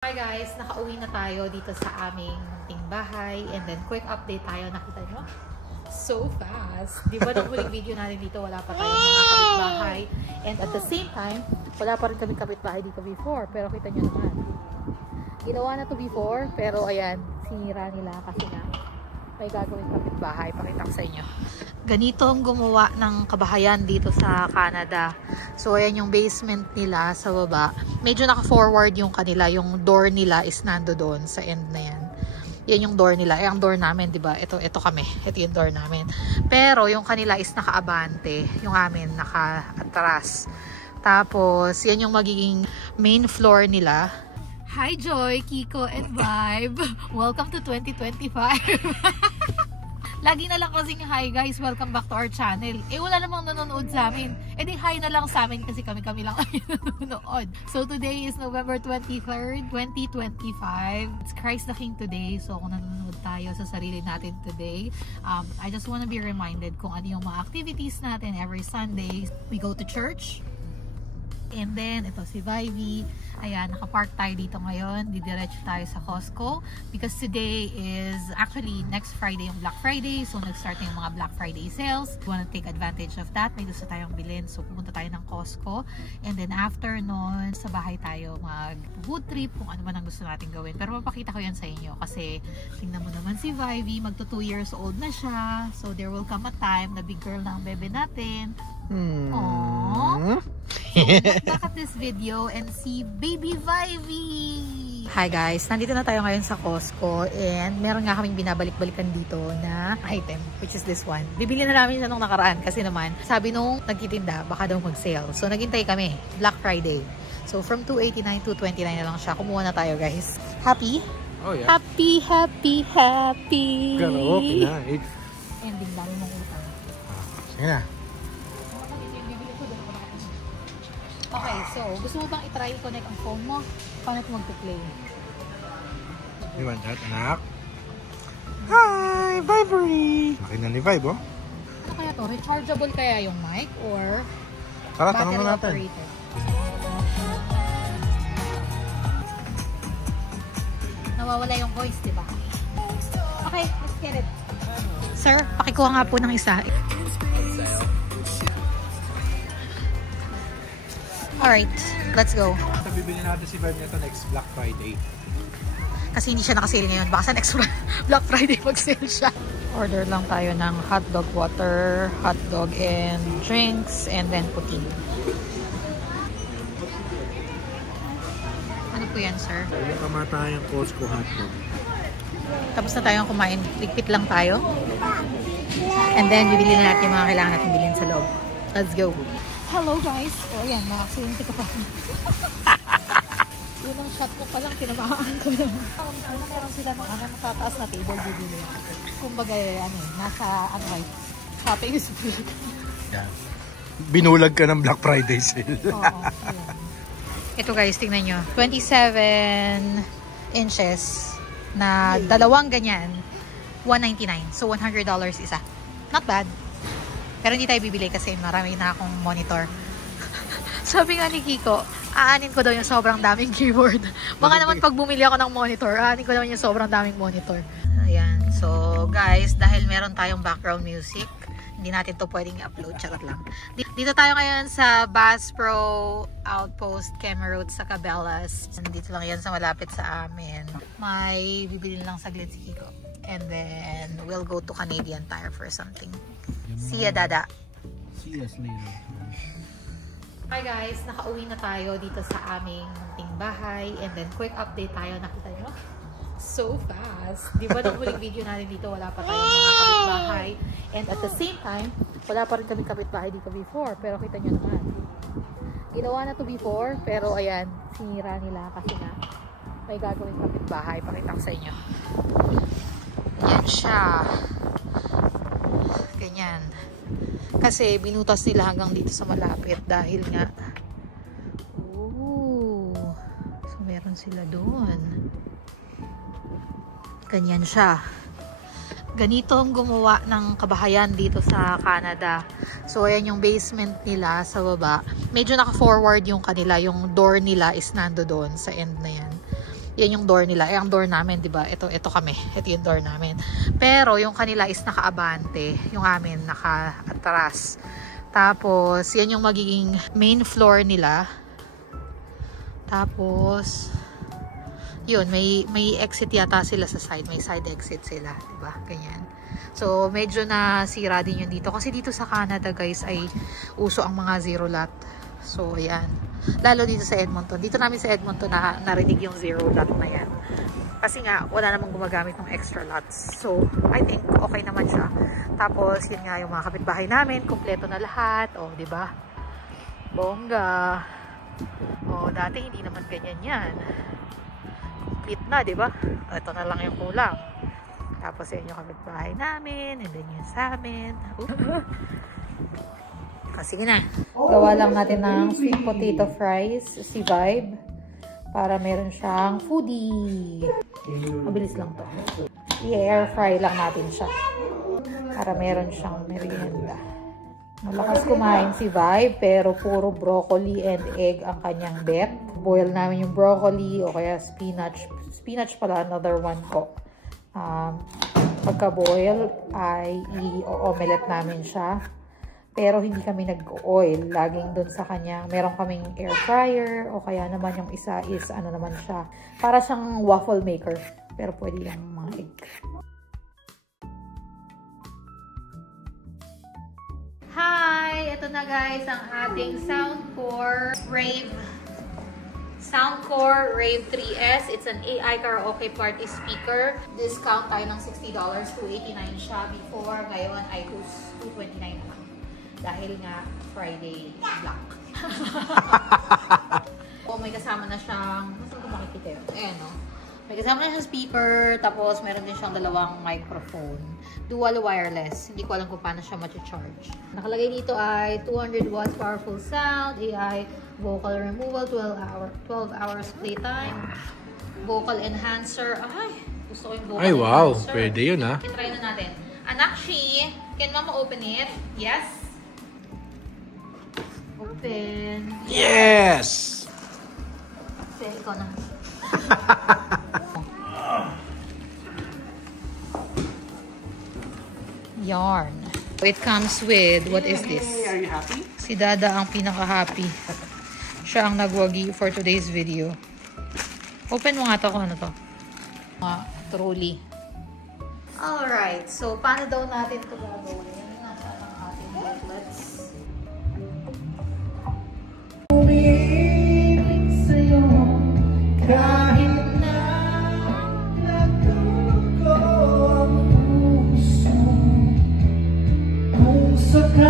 Hi guys, nakauwi na tayo dito sa aming munting bahay and then quick update tayo. Nakita nyo? So fast! Di ba nung huling video natin dito wala pa tayong mga kapitbahay and at the same time wala pa rin kami kapitbahay dito before, pero kita nyo naman ginawa na to before, pero ayan, sinira nila kasi nga may gagawin kapitbahay. Pakita ko sa inyo. Ganito ang gumawa ng kabahayan dito sa Canada. So, ayan yung basement nila sa baba. Medyo naka-forward yung kanila. Yung door nila is nando doon sa end na yan. Yan yung door nila. Ang door namin, di ba? Ito kami. Ito yung door namin. Pero, yung kanila is naka-abante. Yung amin, naka-atras. Tapos, yan yung magiging main floor nila. Hi Joy, Kiko, and Vibe. Welcome to 2025. Lagi na lang kasing hi guys, welcome back to our channel. Eh wala namang nanonood sa amin. Eh di hi na lang sa amin kasi kami lang nanonood. So today is November 23rd, 2025. It's Christ the King today. So kung nanonood tayo sa sarili natin today, I just want to be reminded kung ano yung mga activities natin every Sunday. We go to church. And then, ito si Vivey. Ayan, nakapark tayo dito ngayon. Didiretso tayo sa Costco. Because today is actually next Friday yung Black Friday. So, nag-start na yung mga Black Friday sales. We wanna take advantage of that. May gusto tayong bilhin. So, pupunta tayo ng Costco. And then, after nun, sa bahay tayo mag-food trip kung ano man ang gusto natin gawin. Pero mapakita ko yan sa inyo. Kasi, tingnan mo naman si Vivey. Magto 2 years old na siya. So, there will come a time na big girl na ang bebe natin. Aww. So, look back at this video and see baby Vivey! Hi guys! Nandito na tayo ngayon sa Costco and meron nga kaming binabalik-balikan dito na item, which is this one. Bibili na namin siya nung nakaraan kasi naman, sabi nung nagtitinda, baka daw mag-sale. So, naghintay kami. Black Friday. So, from $289 to $29 na lang siya. Kumuha na tayo guys. Happy? Oh yeah. Happy, happy, happy! Karaoke na. Ending dami mong utang. Sige na. Okay, so, gusto mo bang i-try i-connect ang phone mo? Paano ito mag-play? You want that, anak? Hi, Vibery! Laki na ni Vibe, oh. Ano kaya to? Rechargeable kaya yung mic or Tara, battery tanong natin. operated? Nawawala yung voice, di ba? Okay, let's get it. Sir, pakikuha nga po ng isa. Alright, let's go. Bibili natin si Vibe nito next Black Friday. Kasi hindi siya nakasale ngayon. Baka sa next Black Friday mag-sale siya. Order lang tayo ng hotdog water, hotdog and drinks, and then puting. Ano po yan, sir? Yung kamatayang Costco hotdog. Tapos na tayong kumain. Ligpit lang tayo. And then, bibili na natin yung mga kailangan natin bilhin sa loob. Let's go. Hello guys! O yan, naka-accidente ka pa. Yun ang shot ko pa lang, tinamaan ko lang. Meron sila mga nakataas na table bibili. Kumbaga, nasa, shopping is free. Yeah. Binulag ka ng Black Friday sale. Oo, yan. Ito guys, tingnan nyo. 27 inches na dalawang ganyan. $199. So, $100 isa. Not bad. Pero hindi tayo bibili kasi marami na akong monitor. Sabi nga ni Kiko, aanin ko daw yung sobrang daming keyboard. Baka naman pag bumili ako ng monitor, aanin ko naman yung sobrang daming monitor. Ayan. So, guys, dahil meron tayong background music, hindi natin to pwedeng i-upload. Charot lang. Dito tayo ngayon sa Bass Pro Outpost, Kemerut sa Cabela's. Dito lang yan sa malapit sa amin. May bibili lang saglit si Kiko. And then, we'll go to Canadian Tire for something. See ya, Dada. See us later. Hi guys, nakauwi na tayo dito sa aming munting bahay. And then, quick update tayo. Nakita nyo? So fast! Di ba nung huling video natin dito, wala pa tayong mga kapitbahay. And at the same time, wala pa rin kami kapitbahay dito before. Pero kita nyo naman. Ginawa na to before, pero ayan, sinira nila kasi nga may gagawin kapitbahay. Pakita ko sa inyo. Yan siya. Ganyan. Kasi binutas nila hanggang dito sa malapit dahil nga so meron sila doon. Ganyan siya. Ganito ang gumawa ng kabahayan dito sa Canada. So ayan yung basement nila sa baba. Medyo naka-forward yung kanila. Yung door nila is nando doon sa end na yan. Yan yung door nila. Ang door namin, di ba? Ito kami. Ito yung door namin. Pero yung kanila is naka-abante. Yung amin, naka-atras. Tapos, yan yung magiging main floor nila. Tapos, yun, may exit yata sila sa side. May side exit sila. Diba? Ganyan. So, medyo nasira din yun dito. Kasi dito sa Canada, guys, ay uso ang mga zero lot. So, ayan. Lalo dito sa Edmonton. Dito namin sa Edmonton narinig yung zero lot na yan. Kasi nga, wala namang gumagamit ng extra lots. So, I think okay naman siya. Tapos, yun nga yung mga kapitbahay namin. Kompleto na lahat. O, diba? Bongga. O, dati hindi naman ganyan yan. Complete na, diba? Ito na lang yung kulang. Tapos, yun yung kapitbahay namin. And then yun sa amin. Sige na. Gawa lang natin ng sweet potato fries, si Vibe. Para meron siyang foodie. Mabilis lang to. I-air fry lang natin siya. Para meron siyang merienda. Malakas kumain si Vibe, pero puro broccoli and egg ang kanyang bet. Boil namin yung broccoli o kaya spinach. Spinach pala, another one ko. Pagka-boil ay i-omelette namin siya. Pero hindi kami nag-oil. Laging dun sa kanya, meron kaming air fryer o kaya naman yung isa is ano naman siya. Para siyang waffle maker. Pero pwede yung mga egg. Hi! Ito na guys ang ating Soundcore Rave 3S. It's an AI karaoke party speaker. Discount tayo ng $60. $289 siya before. Ngayon ay $229 na. Dahil nga, Friday block. O, may kasama na siyang, saan ko makikita yun? Ayan, no? May kasama na siyang speaker, tapos meron din siyang dalawang microphone. Dual wireless. Hindi ko alam kung paano siya ma-charge. Nakalagay dito ay 200 watts powerful sound, AI vocal removal, 12 hours playtime, vocal enhancer. Ay, gusto ko yung vocal enhancer. Ay, wow. Pwede yun, ha? Try na natin. Anakshi, can mama open it? Yes? Open. Yes! Sige, ikaw na. Yarn. It comes with, what is this? Are you happy? Si Dada ang pinaka-happy. Siya ang nagwagi for today's video. Open mo nga to kung ano to. Trolley. Alright, so paano daw natin ito gagawin? Nasaan ang ating booklets? Kahit na natulog ko ang puso, kung sakali